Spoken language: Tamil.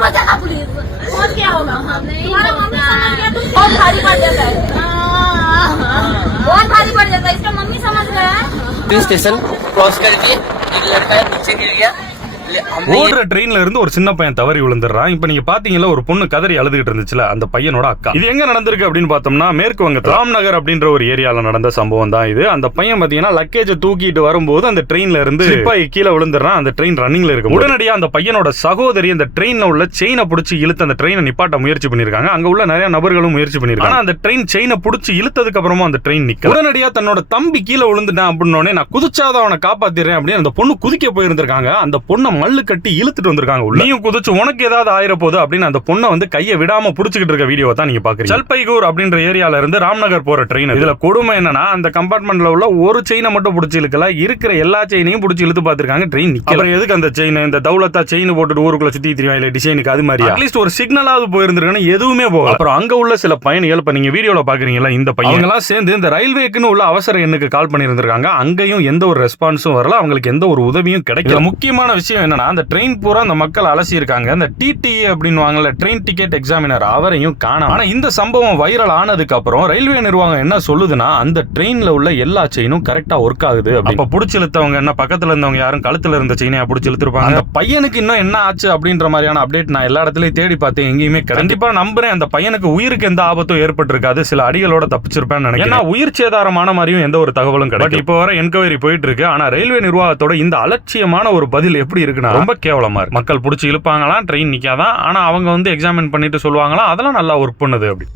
बहुत ज्यादा पुलिस। और क्या होगा? तुम्हारा मम्मी समझ गया, तुम बहुत भारी पड़ जाता है, बहुत भारी पड़ जाता है। इसका मम्मी समझ गया है। स्टेशन क्रॉस करके एक लड़का नीचे गिर गया। ஓடுற ட்ரெயின்ல இருந்து ஒரு சின்ன பையன் தவறி விழுந்துடுறான். இப்ப நீங்க பாத்தீங்கல்ல, ஒரு பொண்ணு கதறி அழுதுகிட்டு இருந்துச்சுல, அந்த பையனோட அக்கா. இது எங்க நடந்திருக்கு அப்படின்னு பார்த்தோம்னா, மேற்கு வங்க ராம்நகர் அப்படின்ற ஒரு ஏரியால நடந்த சம்பவம் தான் இது. அந்த பையன் பாத்தீங்கன்னா லக்கேஜ் தூக்கிட்டு வரும்போது அந்த ட்ரெயின்ல இருந்து சிப்பாய் கீழே விழுந்துடுறான். அந்த ட்ரெயின் ரன்னிங்ல இருக்கு. உடனடியா அந்த பையனோட சகோதரி அந்த ட்ரெயின்ல உள்ள செயினை பிடிச்சி இழுத்து அந்த ட்ரெயினை நிப்பாட்ட முயற்சி பண்ணிருக்காங்க. அங்க உள்ள நிறைய நபர்களும் முயற்சி பண்ணிருக்காங்க. ஆனா அந்த ட்ரெயின் செயினை பிடிச்சி இழுத்ததுக்கு அப்புறமா அந்த ட்ரெயின் நிக்க. உடனடியா தன்னோட தம்பி கீழே விழுந்துட்டான் அப்படின்னு நான் குதிச்சாதான் அவனை காப்பாத்திடுறேன் அப்படின்னு அந்த பொண்ணு குதிக்க போயிருந்திருக்காங்க. அந்த பொண்ணை மல்லு கட்டி இழுத்துட்டு வந்திருக்காங்க. நீயும் குதிச்சு உனக்கு ஏதாவது ஆயிர போது அப்படின்னு அந்த பொண்ணை வந்து கையை விடாம புடிச்சுக்கிட்டு இருக்க வீடியோ தான் நீங்க பாக்குறீங்க. ஜல்பைகூர் அப்படின்ற ஏரியால இருந்து ராம்நகர் போற ட்ரெயின். இதுல கொடுமை என்னன்னா, அந்த கம்பார்ட்மெண்ட்ல உள்ள ஒரு செயினை மட்டும் புடிச்சு இழுக்கல, இருக்கிற எல்லா செயினையும் புடிச்சு இழுத்து பாத்துருக்காங்க. ட்ரெயின் நிக்கல. எதுக்கு அந்த செயின், இந்த தௌலத்தா செயின் போட்டுட்டு ஊருக்குள்ள சுத்தி திரியும் இல்ல டிசைனுக்கு, அது மாதிரி அட்லீஸ்ட் ஒரு சிக்னலாவது போயிருந்திருக்காங்க. எதுவுமே போகல. அப்புறம் அங்க உள்ள சில பயணிகள், இப்ப நீங்க வீடியோல பாக்குறீங்களா, இந்த பையன் எல்லாம் சேர்ந்து இந்த ரயில்வேக்குன்னு உள்ள அவசர எண்ணுக்கு கால் பண்ணியிருந்திருக்காங்க. அங்கேயும் எந்த ஒரு ரெஸ்பான்ஸும் வரல, அவங்களுக்கு எந்த ஒரு உதவியும் கிடைக்கல. முக்கியமான விஷயம் என்னன்னா, அந்த ட்ரெயின் பூரா அந்த மக்கள் அலசி இருக்காங்க. அந்த டிடிஏ அப்படின்னு வாங்கல, ட்ரெயின் டிக்கெட் எக்ஸாமினர், அவரையும் காணோம். ஆனா இந்த சம்பவம் வைரல் ஆனதுக்கு அப்புறம் ரயில்வே நிர்வாகம் என்ன சொல்லுதுன்னா, அந்த ட்ரெயின்ல உள்ள எல்லா செயினும் கரெக்டா ஒர்க் ஆகுது. அப்ப புடிச்சு இழுத்தவங்க என்ன, பக்கத்துல இருந்தவங்க யாரும் கழுத்துல இருந்த செயினை புடிச்சு இழுத்துருப்பாங்க. அந்த பையனுக்கு இன்னும் என்ன ஆச்சு அப்படின்ற மாதிரியான அப்டேட் நான் எல்லா இடத்துலயும் தேடி பார்த்தேன், எங்கேயுமே கண்டிப்பா நம்புறேன் அந்த பையனுக்கு உயிருக்கு எந்த ஆபத்தும் ஏற்பட்டிருக்காது. சில அடிகளோட தப்பிச்சிருப்பேன்னு நினைக்கிறேன். ஏன்னா உயிர் சேதாரமான மாதிரியும் எந்த ஒரு தகவலும் கிடையாது. இப்போ வர என்கொயரி போயிட்டு இருக்கு. ஆனா ரயில்வே நிர்வாகத்தோட இந்த அலட்சியமான ஒரு பதில் எப்படி இருக்குன்னா, ரொம்ப கேவலமா இருக்கு. மக்கள் புடிச்சு இழுப்பாங்களாம், ட்ரெயின் நிக்காதான். ஆனா அவங்க வந்து எக்ஸாமின் பண்ணிட்டு சொல்லுவாங்களாம், அதெல்லாம் நல்லா ஒர்க் பண்ணுது அப்படி.